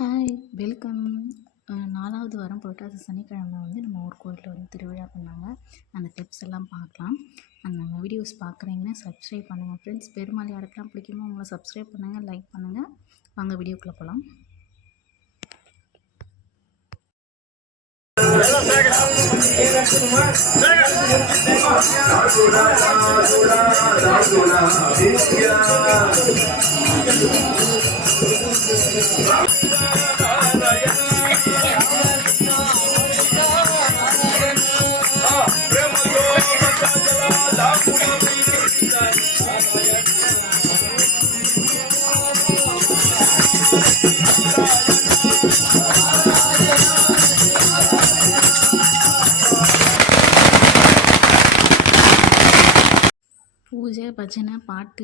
Hi, welcome. 4வது வாரம் புரட்டாசி சனிக்கிழமை நம்ம ஊர் கோயிலில் திருவிழா பண்ணாங்க. அந்த டிப்ஸ் எல்லாம் பார்க்கலாம். நம்ம வீடியோஸ் பார்க்குறீங்கன்னா சப்ஸ்கிரைப் பண்ணுங்கள் ஃப்ரெண்ட்ஸ். பெருமாள் யாருக்கெல்லாம் பிடிக்குமோ அவங்கள சப்ஸ்கிரைப் பண்ணுங்கள், லைக் பண்ணுங்கள். வாங்க வீடியோக்குள்ளே போகலாம். பூஜை, பஜனை, பாட்டு